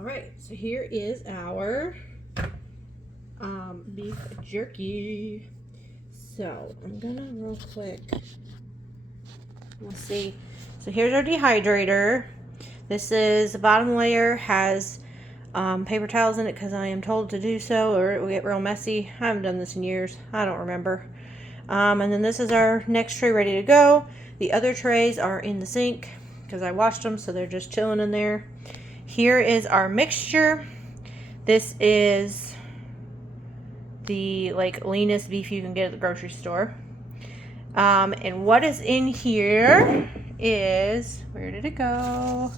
All right, so here is our beef jerky. So I'm gonna real quick, we'll see. So here's our dehydrator. This is the bottom layer, has paper towels in it because I am told to do so or it will get real messy. I haven't done this in years. I don't remember. And then this is our next tray ready to go. The other trays are in the sink because I washed them, so they're just chilling in there. Here is our mixture. This is the leanest beef you can get at the grocery store. And what is in here is, where did it go?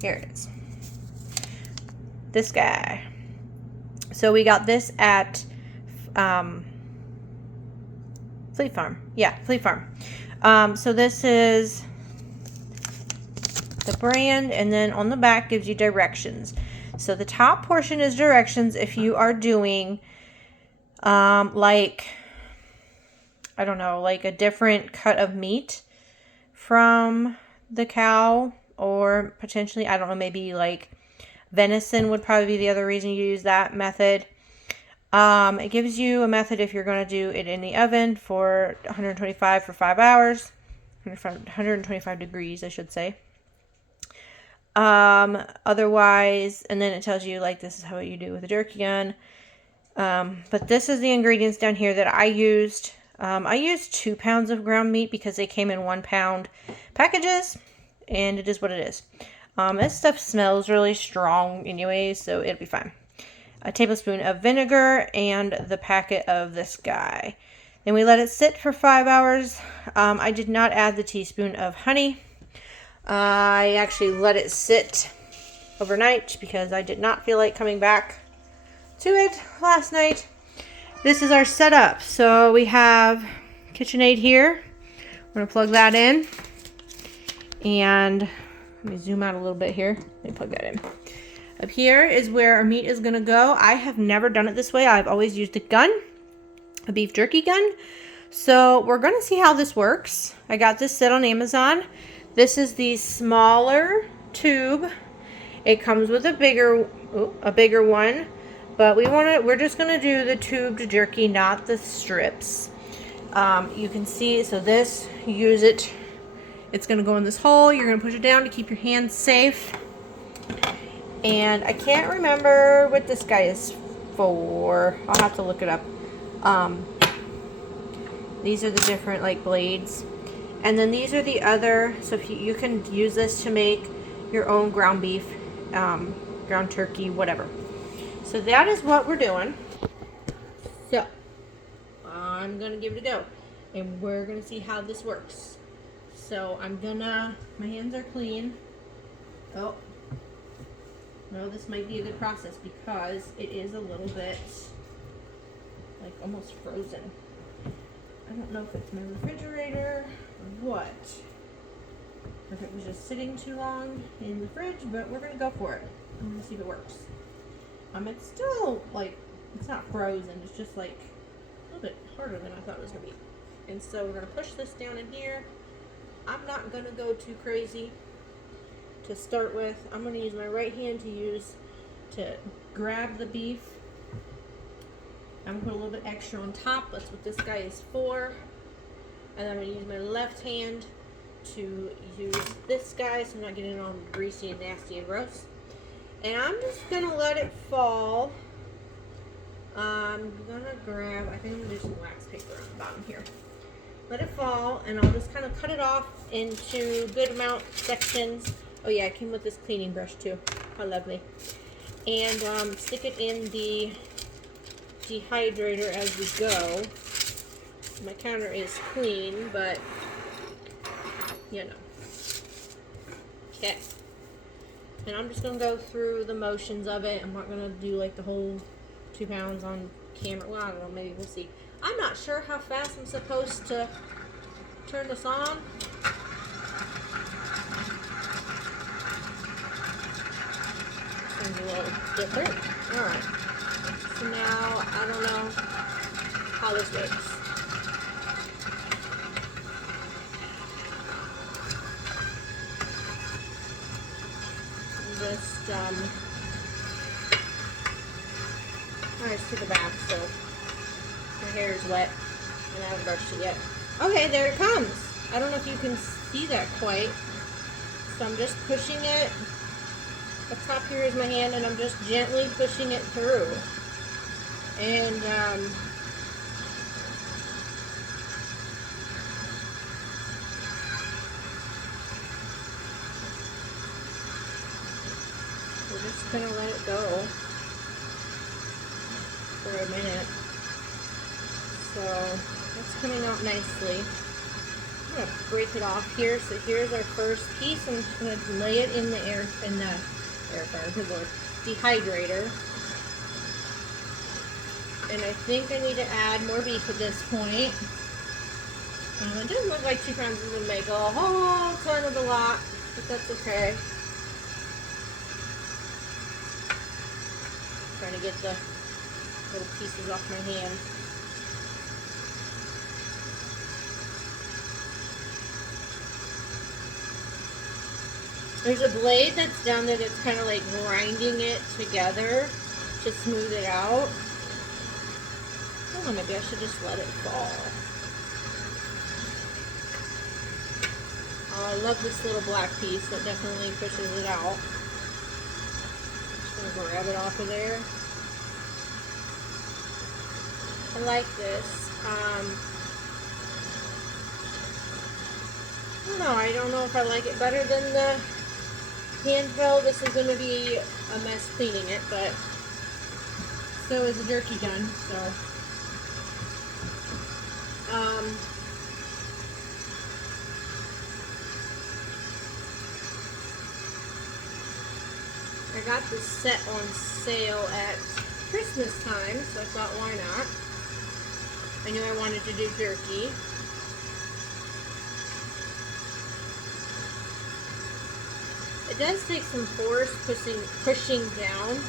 Here it is. This guy. So we got this at Fleet Farm. Yeah, Fleet Farm. So this is the brand, and then on the back gives you directions. So the top portion is directions if you are doing I don't know, like a different cut of meat from the cow, or potentially, I don't know, maybe like venison would probably be the other reason you use that method. It gives you a method if you're going to do it in the oven for 125 for 5 hours, 125 degrees, I should say. Otherwise, and then it tells you like this is how you do with a jerky gun. But this is the ingredients down here that I used. I used 2 pounds of ground meat because they came in 1 pound packages, and it is what it is. This stuff smells really strong anyway, so it'll be fine. A tablespoon of vinegar and the packet of this guy. Then we let it sit for 5 hours. I did not add the teaspoon of honey. I actually let it sit overnight because I did not feel like coming back to it last night. This is our setup. So we have KitchenAid here. We're going to plug that in. And let me zoom out a little bit here. Let me plug that in. Up here is where our meat is going to go. I have never done it this way. I've always used a gun, a beef jerky gun. So we're going to see how this works. I got this set on Amazon. This is the smaller tube. It comes with a bigger one, but we're just going to do the tubed jerky, not the strips. You can see, so this, you use it. It's going to go in this hole. You're going to push it down to keep your hands safe. And I can't remember what this guy is for. I'll have to look it up. These are the different blades. And then these are the other, so if you can use this to make your own ground beef, ground turkey, whatever. So that is what we're doing. So I'm going to give it a go. And we're going to see how this works. So my hands are clean. Oh. No, this might be a good process because it is a little bit almost frozen. I don't know if it's my refrigerator or what. If it was just sitting too long in the fridge, but we're gonna go for it. I'm gonna see if it works. It's still it's not frozen, it's just a little bit harder than I thought it was gonna be. And so we're gonna push this down in here. I'm not gonna go too crazy to start with. I'm going to use my right hand to grab the beef. I'm going to put a little bit extra on top. That's what this guy is for. And I'm going to use my left hand to use this guy so I'm not getting it all greasy and nasty and gross. And I'm just going to let it fall. I'm going to grab, I think I'm going to do some wax paper on the bottom here. Let it fall, and I'll just kind of cut it off into good amount sections. Oh yeah, it came with this cleaning brush too. How lovely. And stick it in the dehydrator as we go. My counter is clean, but you know. Okay. And I'm just going to go through the motions of it. I'm not going to do the whole 2 pounds on camera. Well, I don't know, maybe we'll see. I'm not sure how fast I'm supposed to turn this on. Sounds a little different. Alright. So now, I don't know how this works. Just I just took a bath, so my hair is wet and I haven't brushed it yet. Okay, there it comes. I don't know if you can see that quite. So I'm just pushing it. Up top here is my hand, and I'm just gently pushing it through. And we're just gonna let it go for a minute. So that's coming out nicely. I'm gonna break it off here. So here's our first piece. I'm just gonna lay it in the air fryer, good lord, dehydrator. And I think I need to add more beef at this point. It doesn't look like 2 pounds is gonna make a whole ton of a lot, but that's okay. Trying to get the little pieces off my hand. There's a blade that's down there that's kind of like grinding it together to smooth it out. Oh, maybe I should just let it fall. Oh, I love this little black piece. That definitely pushes it out. Just gonna grab it off of there. I like this. I don't know if I like it better than the handheld. This is going to be a mess cleaning it, but so is the jerky gun. So I got this set on sale at Christmas time, so I thought, why not? I knew I wanted to do jerky. It does take some force pushing down,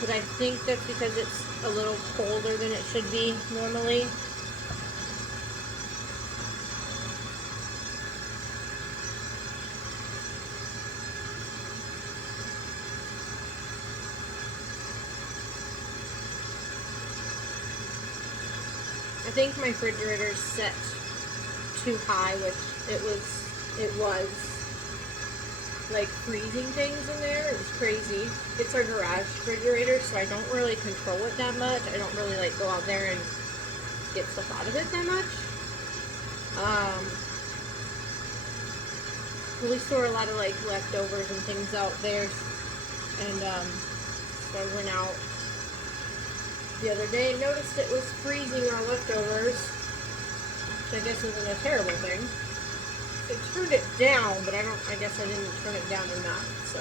but I think that's because it's a little colder than it should be normally. I think my refrigerator's set too high, which it was like freezing things in there. It was crazy. It's our garage refrigerator, so I don't really control it that much. I don't really like go out there and get stuff out of it that much. We store a lot of like leftovers and things out there, and so I went out the other day and noticed it was freezing our leftovers, which I guess isn't a terrible thing. I turned it down, but I guess I didn't turn it down enough, so.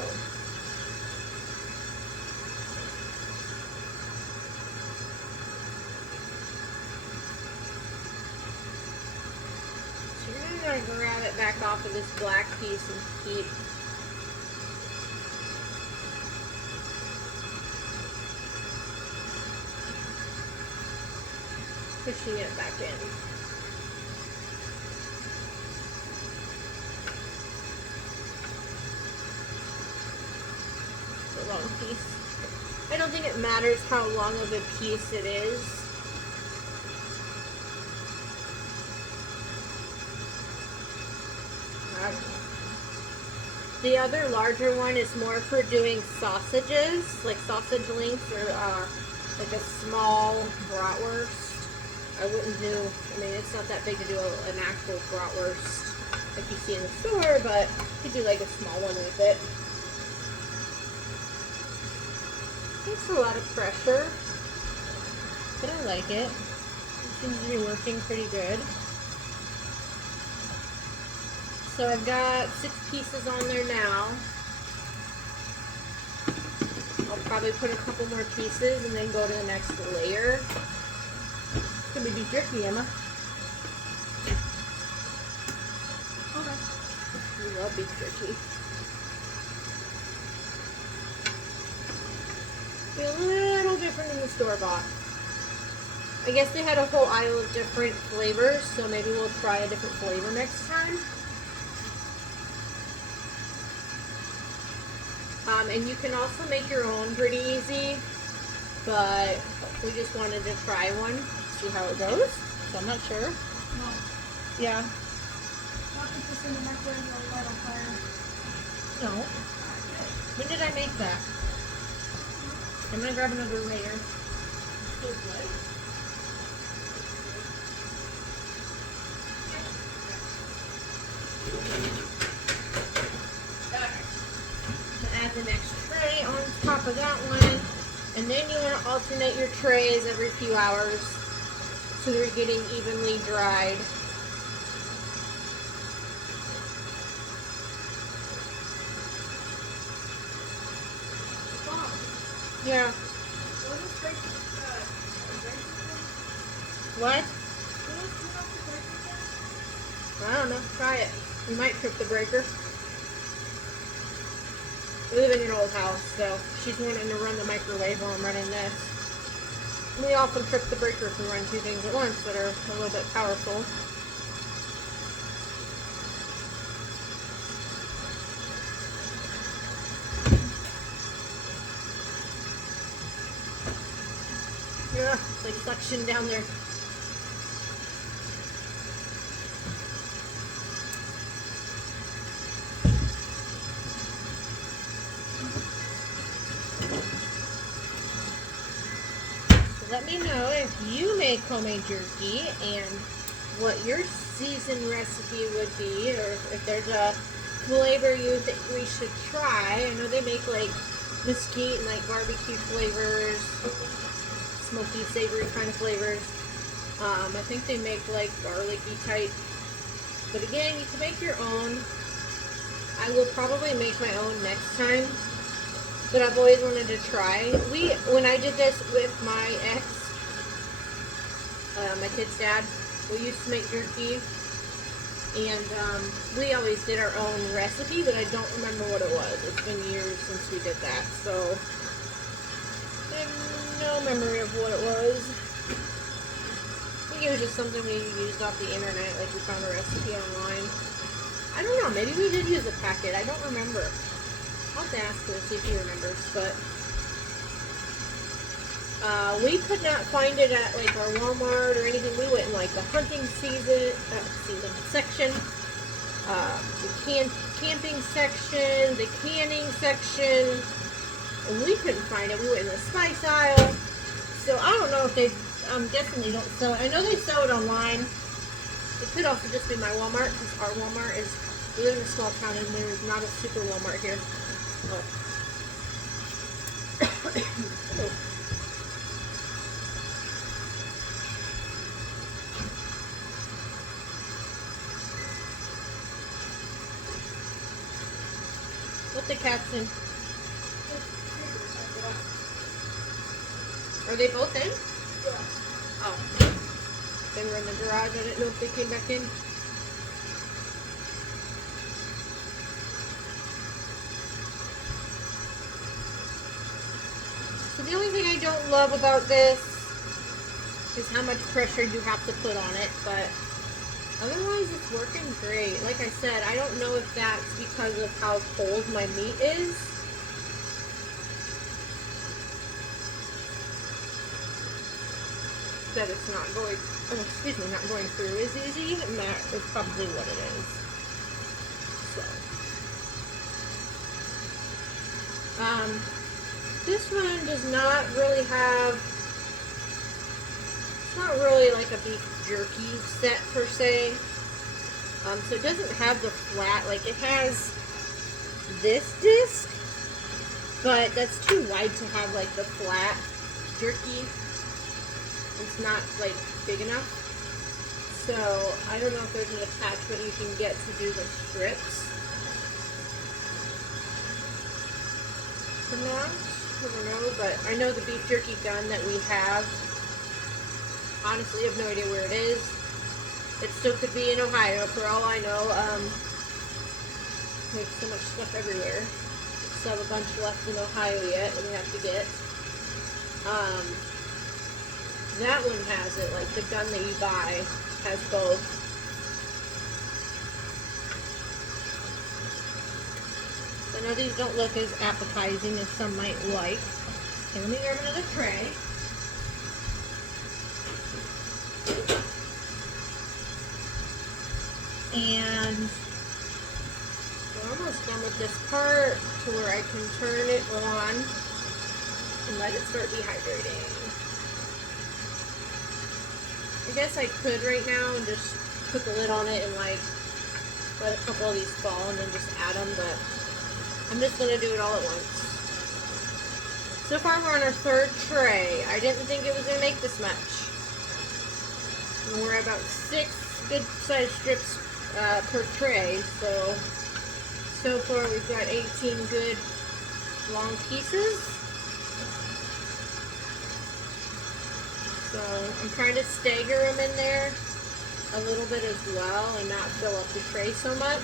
You're gonna grab it back off of this black piece and keep pushing it back in. It's a long piece. I don't think it matters how long of a piece it is. The other larger one is more for doing sausages, like sausage links or like a small bratwurst. I wouldn't do, it's not that big to do an actual bratwurst like you see in the store, but you could do like a small one with it. It's a lot of pressure, but I like it. It seems to be working pretty good. So I've got 6 pieces on there now. I'll probably put a couple more pieces and then go to the next layer. It's gonna be beef jerky, Emma. Okay. We love beef jerky. Be a little different than the store-bought. I guess they had a whole aisle of different flavors, so maybe we'll try a different flavor next time. And you can also make your own pretty easy, but we just wanted to try one, see how it goes. So I'm not sure. No. Yeah. Not put this in the microwave or light on fire. No. When did I make that? I'm gonna grab another layer. Still good. Add the next tray on top of that one, and then you want to alternate your trays every few hours so they're getting evenly dried. Yeah. What? I don't know. Try it. You might trip the breaker. We live in an old house, so she's wanting to run the microwave while I'm running this. We often trip the breaker if we run two things at once that are a little bit powerful. Yeah, it's like suction down there. Let me know if you make homemade jerky and what your seasoned recipe would be, or if there's a flavor you think we should try. I know they make like mesquite and like barbecue flavors, smoky, savory kind of flavors. I think they make like garlicky type. But again, you can make your own. I will probably make my own next time. But I've always wanted to try. When I did this with my ex, my kid's dad, we used to make jerky, and we always did our own recipe, but I don't remember what it was. It's been years since we did that, so I have no memory of what it was. I think it was just something we used off the internet, like we found a recipe online. I don't know, maybe we did use a packet, I don't remember. I'll have to ask her to see if he remembers, but we could not find it at like our Walmart or anything. We went in like the hunting section, the camping section, the canning section, and we couldn't find it. We went in the spice aisle, so I don't know if they. I'm guessing they don't sell it. I know they sell it online. It could also just be my Walmart, because our Walmart is. We live in a small town and there's not a super Walmart here. Oh. What the cat's in? Are they both in? Yeah. Oh. They were in the garage. I didn't know if they came back in. So the only thing I don't love about this is how much pressure you have to put on it, but otherwise it's working great. Like I said, I don't know if that's because of how cold my meat is. That it's not going, not going through as easy, and that is probably what it is. So, this one does not really have, it's not really like a beef jerky set per se. So it doesn't have the flat, like it has this disc, but that's too wide to have like the flat jerky. It's not like big enough. So I don't know if there's an attachment you can get to do the strips. Or not. I don't know, but I know the beef jerky gun that we have. Honestly, I have no idea where it is. It still could be in Ohio for all I know. There's so much stuff everywhere. We still have a bunch left in Ohio yet that we have to get. That one has it, like the gun that you buy has both. I know these don't look as appetizing as some might like. Okay, let me grab another tray. And we're almost done with this part to where I can turn it on and let it start dehydrating. I guess I could right now and just put the lid on it and like let a couple of these fall and then just add them, but I'm just going to do it all at once. So far we're on our third tray. I didn't think it was going to make this much. And we're at about 6 good sized strips per tray, so far we've got 18 good long pieces. So I'm trying to stagger them in there a little bit as well and not fill up the tray so much.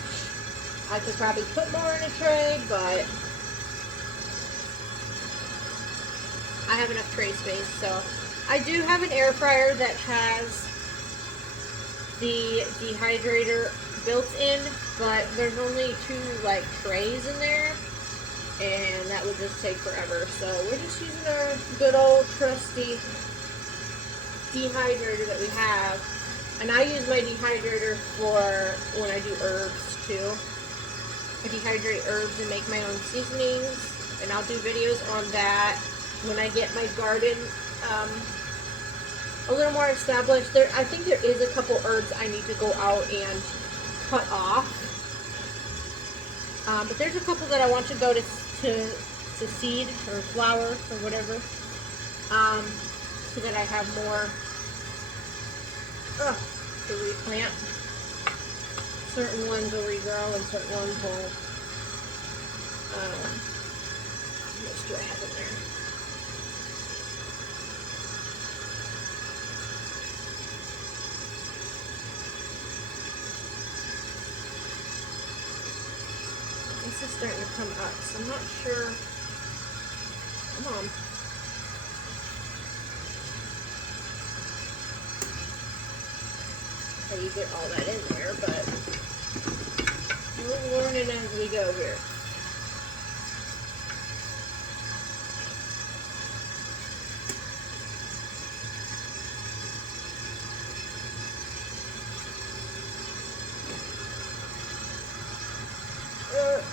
I could probably put more in a tray, but I have enough tray space. So I do have an air fryer that has the dehydrator built in, but there's only 2 like trays in there, and that would just take forever. So we're just using our good old trusty dehydrator that we have. And I use my dehydrator for when I do herbs too. I dehydrate herbs and make my own seasonings, and I'll do videos on that when I get my garden a little more established. I think there is a couple herbs I need to go out and cut off, but there's a couple that I want to go to seed or flower or whatever, so that I have more to replant. Certain ones will regrow and certain ones will, how much do I have in there? This is starting to come up, so I'm not sure. Come on. How you get all that in there, but we're learning as we go here.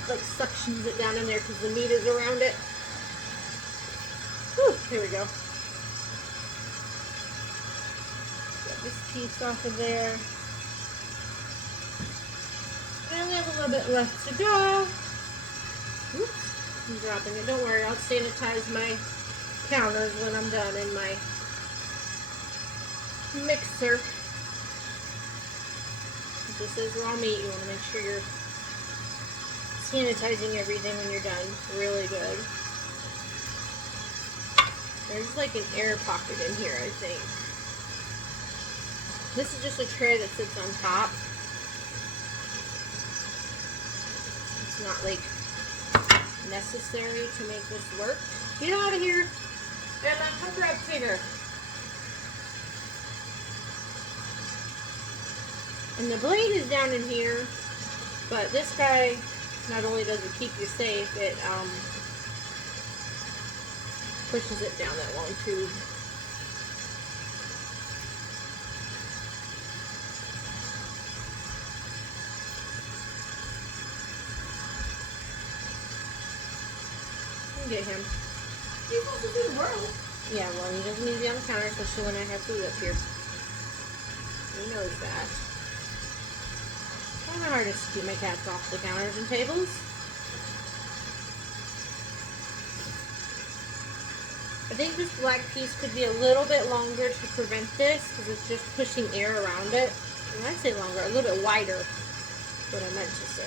Like suctions it down in there because the meat is around it. Whew, here we go. Get this piece off of there. And we have a little bit left to go. Oops, I'm dropping it. Don't worry, I'll sanitize my counters when I'm done in my mixer. This is raw meat. You want to make sure you're sanitizing everything when you're done really good. There's like an air pocket in here, I think. This is just a tray that sits on top. It's not like necessary to make this work. Get out of here! Emma, come grab Tigger. And the blade is down in here, but this guy, not only does it keep you safe, it pushes it down that long tube. Get him. He's supposed to do the world. Yeah, well, he doesn't need to be on the counter, especially when I have food up here. He knows that. Try my hardest to keep my cats off the counters and tables. I think this black piece could be a little bit longer to prevent this because it's just pushing air around it. When I say longer, a little bit wider, what I meant to say.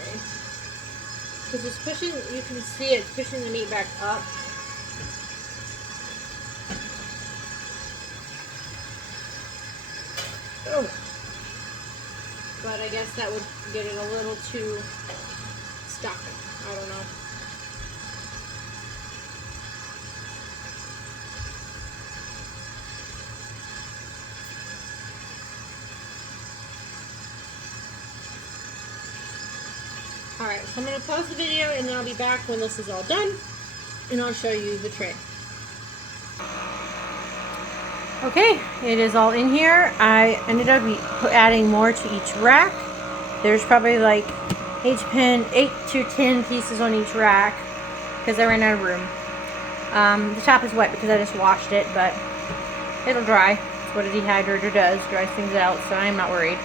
Because it's pushing, you can see it pushing the meat back up. Oh. But I guess that would get it a little too stuck. I don't know. Alright, Alright, so I'm going to pause the video and then I'll be back when this is all done and I'll show you the tray. Okay, it is all in here. I ended up adding more to each rack. There's probably like 8 to 10 pieces on each rack because I ran out of room. The top is wet because I just washed it, but it'll dry. That's what a dehydrator does, dries things out, so I'm not worried.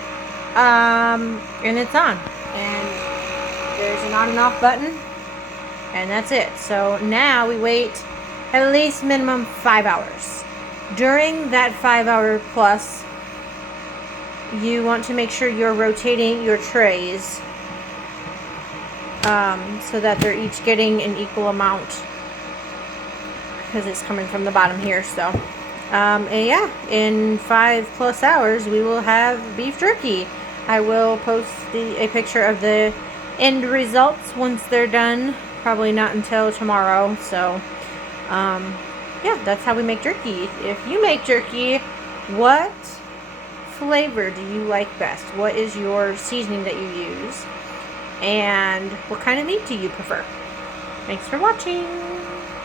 And it's on. And there's an on and off button. And that's it. So now we wait at least minimum 5 hours. During that 5 hour plus, you want to make sure you're rotating your trays so that they're each getting an equal amount because it's coming from the bottom here. So and yeah, in 5+ hours we will have beef jerky. I will post a picture of the end results once they're done, probably not until tomorrow. So yeah, that's how we make jerky. If you make jerky, what flavor do you like best? What is your seasoning that you use? And what kind of meat do you prefer? Thanks for watching.